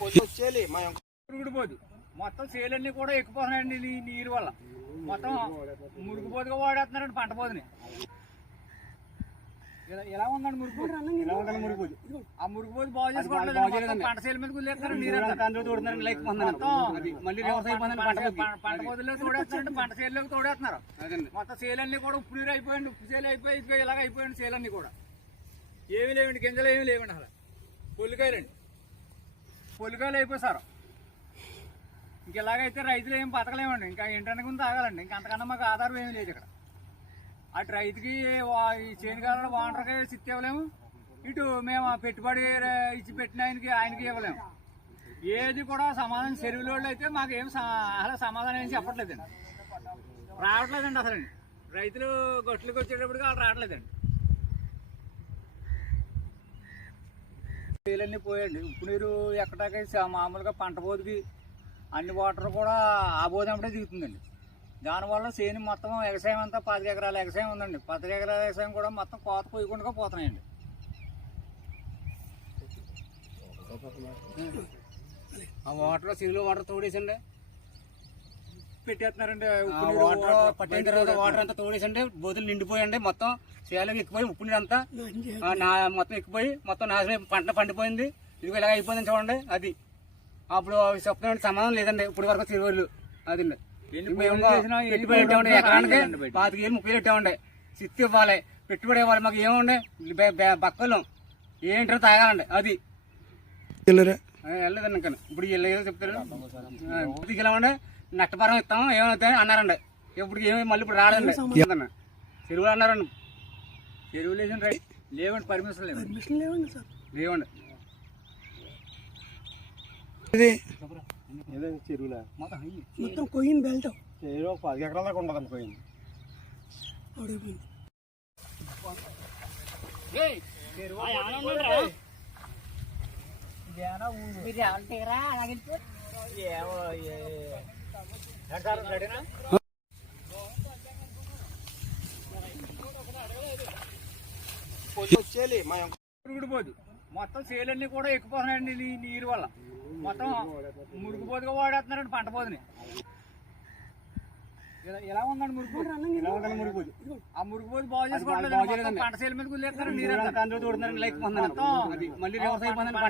వచ్చేయాలి మురుగుడిపోదు మొత్తం సేలన్నీ కూడా ఎక్కిపోతున్నాయండి నీరు వల్ల మొత్తం మురుగుపోతుగా వాడేస్తున్నారండి పంట పోతుని ఎలా ఉందండి మురుగుపోదు ఆ మురుగుపోతు బాగు చేసుకోవట్లేదు పంట సేల మీద గుల్లేస్తారు పంట పోతుల్లో తోడేస్తున్నారండి పంట సేల్లోకి తోడేస్తున్నారు మొత్తం సేలన్నీ కూడా ఉప్పు నీరు అయిపోయింది ఉప్పు సేలు అయిపోయి ఇలాగ అయిపోయింది సేలన్నీ కూడా ఏమి లేవండి గింజలు ఏమి లేవండి అసలు పొలికాయలు అయిపోయి సార్ ఇంకెలాగైతే రైతులు ఏం బతకలేమండి ఇంకా ఇంటర్నెట్ గురించి తాగాలండి ఇంకా అంతకన్నా మాకు ఆధారం ఏమీ లేదు ఇక్కడ అటు రైతుకి ఈ చేనుకాలలో వాటర్కి చిత్తి ఇవ్వలేము ఇటు మేము పెట్టుబడి ఇచ్చి పెట్టిన ఆయనకి ఇవ్వలేము ఏది కూడా సమాధానం చెరువుల వాళ్ళు అయితే మాకు ఏం అసలు సమాధానం ఏం చెప్పట్లేదండి రావట్లేదండి అసలండి రైతులు గొట్లకి వచ్చేటప్పటికి వాళ్ళు రావట్లేదండి నీళ్ళన్నీ పోయండి ఉప్పు నీరు ఎక్కడాకి మామూలుగా పంట పోతుకి అన్ని వాటర్ కూడా ఆ బోధంటే దిగుతుందండి దానివల్ల చేను మొత్తం వ్యవసాయం అంతా 10 ఎకరాల వ్యవసాయం ఉందండి 10 ఎకరాల వ్యవసాయం కూడా మొత్తం కోత పోయకుండా పోతున్నాయండి ఆ వాటర్ చెరువులో వాటర్ తోడేసండి పెట్టేస్తున్నారండి వాటర్ పట్టిన తర్వాత వాటర్ అంతా తోడేసండి బోతులు నిండిపోయండి మొత్తం చేయాలకి ఎక్కిపోయి ఉప్పు నీరు అంతా మొత్తం ఎక్కిపోయి మొత్తం నాశనం పంట పండిపోయింది ఇది ఇలాగ అయిపోయింది చూడండి అది అప్పుడు చెప్తున్నాండి సమాధానం లేదండి ఇప్పుడు వరకు చెరువులు అది పెట్టుబడి పెట్టామండి ఎకరానికి 25,000-30,000 పెట్టామండి చిత్తి ఇవ్వాలి పెట్టుబడి ఇవ్వాలి మాకు ఏముండే బక్కలు ఏంటో తాగాలండి అది వెళ్ళలేదండి ఇంకా ఇప్పుడు ఏదో చెప్తారు తీసుకెళ్ళామండి నష్టపరం ఇస్తాం ఏమవుతాయి అన్నారండి ఇప్పుడు ఏమి మళ్ళీ ఇప్పుడు రాలేదండి చెరువులు అన్నారండి చెరువులు వేసిన రైట్ లేవండి పర్మిషన్ లేవండి లేవండి చెరువులా మొత్తం కొయ్యింది బెల్ట్ చెరువు 10 ఎకరాల దాకా ఉండదండి పోయింది వచ్చేయాలి మురుగుడిపోదు మొత్తం సేలన్నీ కూడా ఎక్కిపోతున్నాయండి నీరు వల్ల మొత్తం మురుగుపోతుగా వాడేస్తున్నారండి పంట పోతుని ఎలా ఉందండి మురుగుపోదు ఆ మురుగుపోతు బాగు చేసుకోవట్లేదు పంట సేల మీద గుల్లేస్తారు నీరు మొత్తం మళ్ళీ